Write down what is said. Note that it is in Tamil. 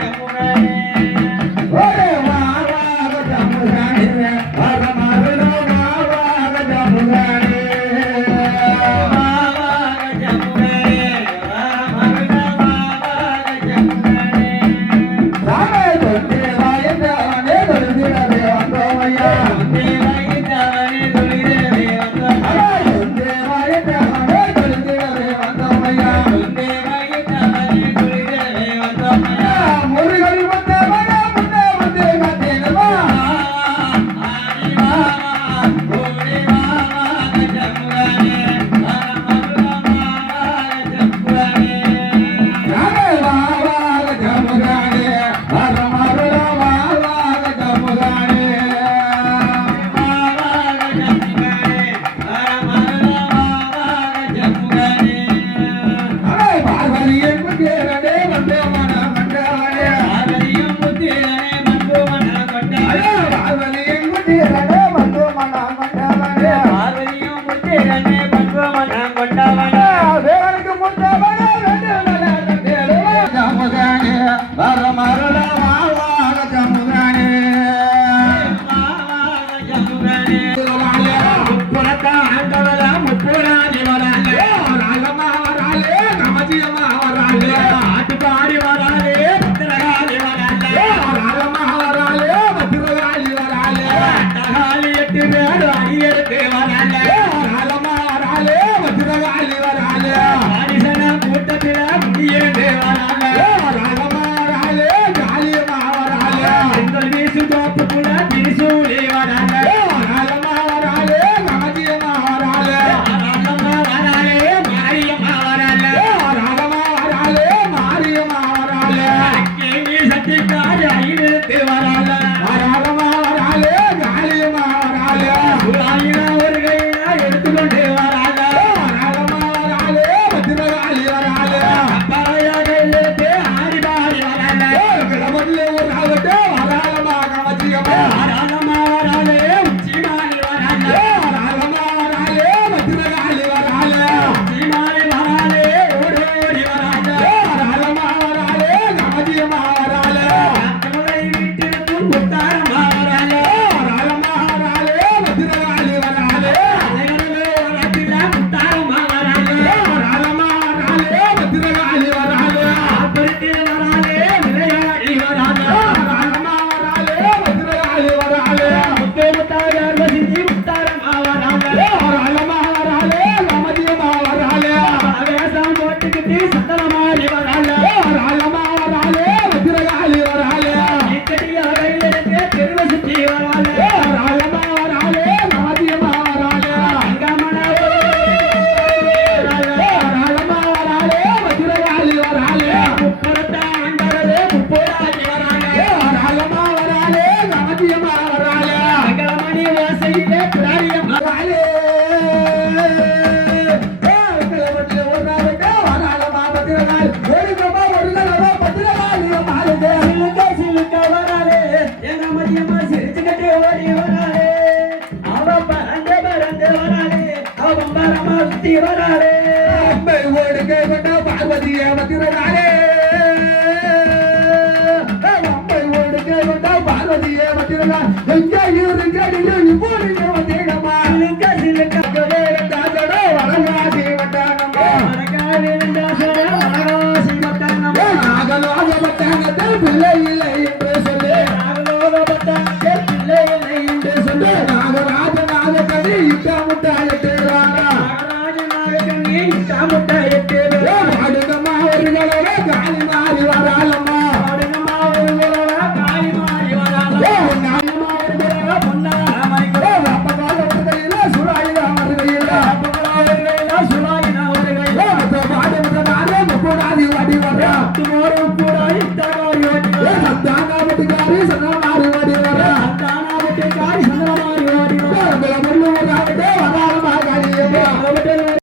Yeah, all right. வேலைக்கு முன்னே తెలుసుకోకుండా తెలుసు లేవడా கொட்டாரம் பாவம் மரமா சுத்தி வராரே அம்மை ஓடு கேட்டா பார்வதி ஏமத்திரனாரே அம்மை ஓடு கேட்டா பார்வதி ஏமத்திரனா எங்க இருக்கடி இப்போது தேடமா இருக்க சிலுக்க வேண்டாதடோ வரலாதி வட்டானம்மா. வரக்காதே வேண்டாதடோ வரலாசி வட்டானம்மா. நாகலோக வட்டானத்தில் பிள்ளை இல்லை என்று சொல்லு. நாகலோக வட்டானத்தில் பிள்ளை இல்லை.